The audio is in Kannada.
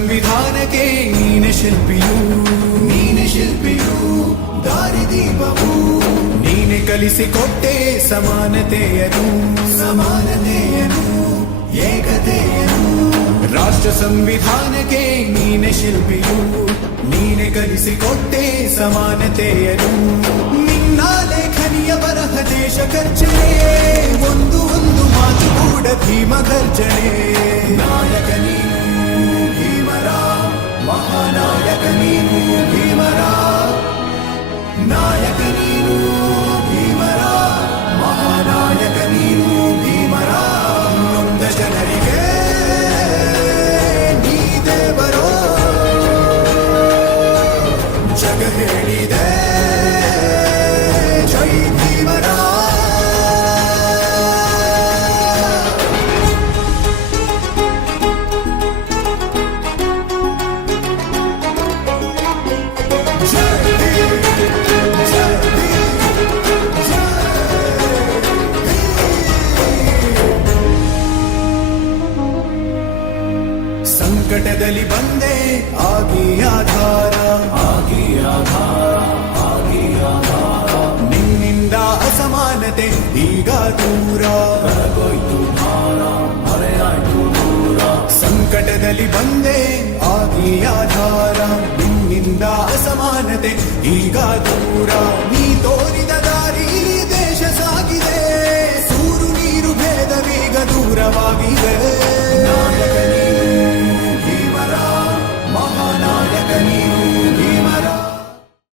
ಸಂವಿಧಾನಕ್ಕೆ ನೀನೆ ಶಿಲ್ಪಿಯು ದಾರಿದೀಪವು ನೀನೆ ಕಲಿಸಿಕೊಟ್ಟೆ ಸಮಾನತೆಯನು ಏಕತೆಯನು ರಾಷ್ಟ್ರ ಸಂವಿಧಾನಕ್ಕೆ ನೀನೆ ಶಿಲ್ಪಿಯು ನೀನೆ ಕಲಿಸಿಕೊಟ್ಟೆ ಸಮಾನತೆಯನು ನಿನ್ನ ಲೇಖನಿಯ ಬರಹ ದೇಶ ಖರ್ಚನೆ ಒಂದು ಮಾತು ಕೂಡ ಭೀಮ ಗರ್ಜನೆ ನಾಯಕ ನೀನು ಭೀಮರ ಮಹಾನಾಯಕ ನೀನು ಭೀಮರ ನಾಯಕ ನೀನು ಭೀಮರ ಮಹಾನಾಯಕ ನೀನು ಭೀಮರ ನೊಂದ ಜನರಿಗೆ ನೀ ದೇವರೋ ಜಗ ಹೇಳಿದೆ ಜೈ ಭೀಮರ ಸಂಕಟದಲ್ಲಿ ಬಂದೆ ಆಗಿ ಆಧಾರ ನಿನ್ನಿಂದ ಅಸಮಾನತೆ ಈಗ ದೂರ ಸಂಕಟದಲ್ಲಿ ಬಂದೆ ಆಗಿ ಆಧಾರ ನಿನ್ನಿಂದ ಅಸಮಾನತೆ ಈಗ ದೂರ